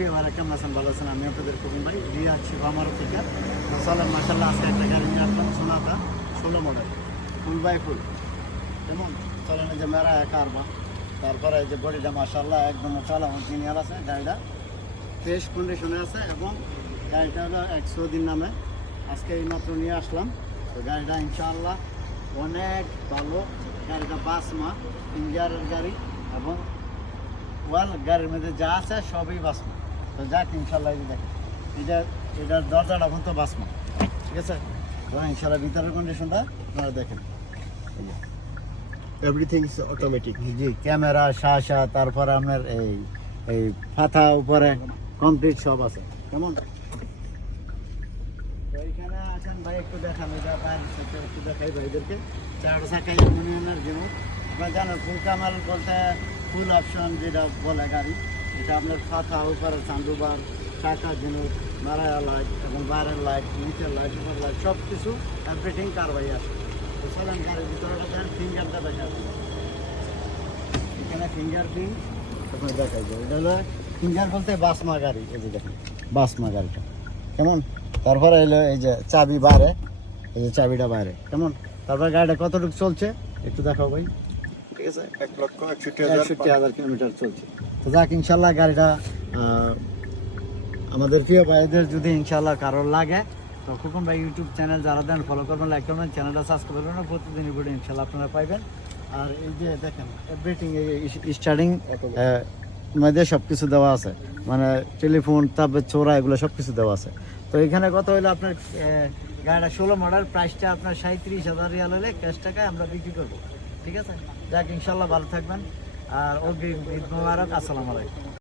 কেমন আছেন? ভালো আছেন? আমি আপনাদের কবিন ভাই দিয়ে আছি আমারও থেকে চলেন মাসাল্লাহ আজকে একটা গাড়ি নিয়ে আসলাম সোনাতা 16 মডেল ফুল বাই ফুল। কেমন চলেন এই যে মেরা কারবা, তারপরে এই যে বডিটা মাসাল্লাহ একদম চলা অরিজিনাল আছে, গাড়িটা ফ্রেশ কন্ডিশনে আছে এবং গাড়িটা হলো 100 দিন নামে। আজকে এই মাত্র নিয়ে আসলাম, তো গাড়িটা ইনশাআল্লাহ অনেক ভালো। গাড়িটা 5 মাস ইঞ্জিয়ারের গাড়ি এবং ওয়াল গাড়ির মধ্যে যা আছে সবই বাসমা। তো যাক ইনশাল্লাহ এই দেখেন এটার দরজাটা এখন তো বাসমা, ঠিক আছে। ইনশাল্লাহ ভিতরের কন্ডিশনটা আপনারা দেখেন, এভরিথিং ইজ অটোমেটিক। জি ক্যামেরা শাসা তারপরে আপনার এই ফাতা উপরে কমপ্লিট সব আছে। কেমন এইখানে আছেন ভাই, একটু দেখান এটা বাইরে থেকে একটু দেখাই ভাইদেরকে। 4 চাকা ইউনিয়নের জিনিস আপনারা জানেন, ফুল কামাল বলতে ফুল অপশন যেটা বলে গাড়ি, এটা আপনার ফাতা উপরে চান্দুবার চাকা জিনিস মারায়া লাইট এবং বাইরের লাইট নিচের লাইট উপর লাইট সব কিছু এভরিথিং কারবাই আছে। তো চলেন গাড়ির ভিতরে দেন ফিঙ্গারটা দেখা আছে, এখানে ফিঙ্গার প্রিন্ট আপনার দেখাই যায়। এটা হলো ফিঙ্গার বলতে বাসমা গাড়ি, এই যে দেখেন বাসমা গাড়িটা কেমন। তারপরে এলো এই যে চাবি বাইরে, এই যে চাবিটা বাইরে কেমন। তারপরে গাড়িটা কতটুকু চলছে একটু দেখাও ভাই, ঠিক আছে। 1,61,000 কিলোমিটার চলছে। তো যাক ইনশাল্লাহ গাড়িটা আমাদের প্রিয় ভাইদের যদি ইনশাল্লাহ কারোর লাগে তো খোকন ভাই ইউটিউব চ্যানেল যারা দেন ফলো করবেন, লাইক করবেন, চ্যানেলটা সাবস্ক্রাইব করবেন, প্রতিদিন ভিডিও ইনশাল্লাহ আপনারা পাইবেন। আর এই যে দেখেন এভরিথিং স্টার্টিং মধ্যে সব কিছু দেওয়া আছে, মানে টেলিফোন তারপরে চোরা এগুলো সব কিছু দেওয়া আছে। তো এখানে কত হইলো আপনার গাড়িটা 16 মডেল, প্রাইসটা আপনার 37,000 রিয়াল হলে ক্যাশ টাকায় আমরা বিক্রি করবো, ঠিক আছে। যাক ইনশাল্লাহ ভালো থাকবেন আর অগ্রিম ঈদ মোবারক, আসসালামু আলাইকুম।